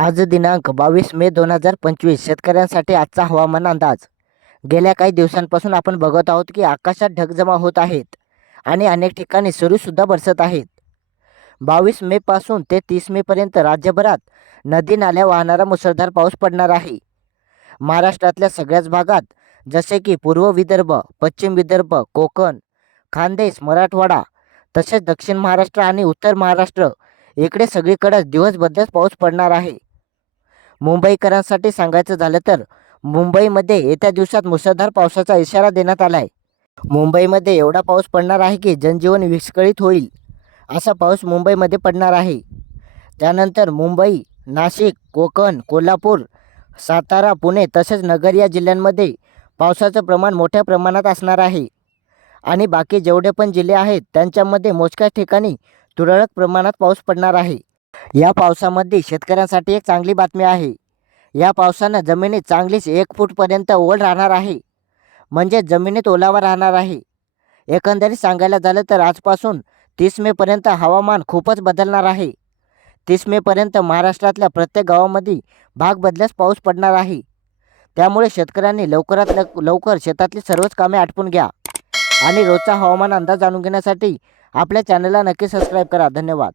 आज दिनांक बावीस मे दोन हजार पंचवीस. शेतकऱ्यांसाठी आजचा हवामान अंदाज. गेल्या काही दिवसांपासून आपण बघत आहोत की आकाशात ढग जमा होत आहेत आणि अनेक ठिकाणी सुरूसुद्धा बरसत आहेत. बावीस मेपासून ते तीस मेपर्यंत राज्यभरात नदी नाल्या वाहणारा मुसळधार पाऊस पडणार आहे. महाराष्ट्रातल्या सगळ्याच भागात जसे की पूर्व विदर्भ पश्चिम विदर्भ कोकण खानदेश मराठवाडा तसेच दक्षिण महाराष्ट्र आणि उत्तर महाराष्ट्र इकडे सगळीकडेच दिवसभरच पाऊस पडणार आहे. मुंबईकरांसाठी सांगायचं झालं तर मुंबईमध्ये येत्या दिवसात मुसळधार पावसाचा इशारा देण्यात आला आहे मुंबईमध्ये एवढा पाऊस पडणार आहे की जनजीवन विस्कळीत होईल असा पाऊस मुंबईमध्ये पडणार आहे. त्यानंतर मुंबई नाशिक कोकण कोल्हापूर सातारा पुणे तसेच नगर या जिल्ह्यांमध्ये पावसाचं प्रमाण मोठ्या प्रमाणात असणार आहे. आणि बाकी जेवढे पण जिल्हे आहेत त्यांच्यामध्ये मोजक्याच ठिकाणी तुरळक प्रमाणात पाऊस पडणार आहे. या पावसामध्ये शेतकऱ्यांसाठी एक चांगली बातमी आहे. या पावसानं जमिनीत चांगलीच एक फूटपर्यंत ओल राहणार आहे. म्हणजे जमिनीत ओलावा राहणार आहे. एकंदरीत सांगायला झालं तर आजपासून तीस मेपर्यंत हवामान खूपच बदलणार आहे. तीस मेपर्यंत महाराष्ट्रातल्या प्रत्येक गावामध्ये भाग बदल्यास पाऊस पडणार आहे. त्यामुळे शेतकऱ्यांनी लवकरात लव लवकर शेतातली सर्वच कामे आटपून घ्या. आणि रोजचा हवामान अंदाज जाणून घेण्यासाठी आपल्या चॅनलला नक्की सबस्क्राईब करा. धन्यवाद.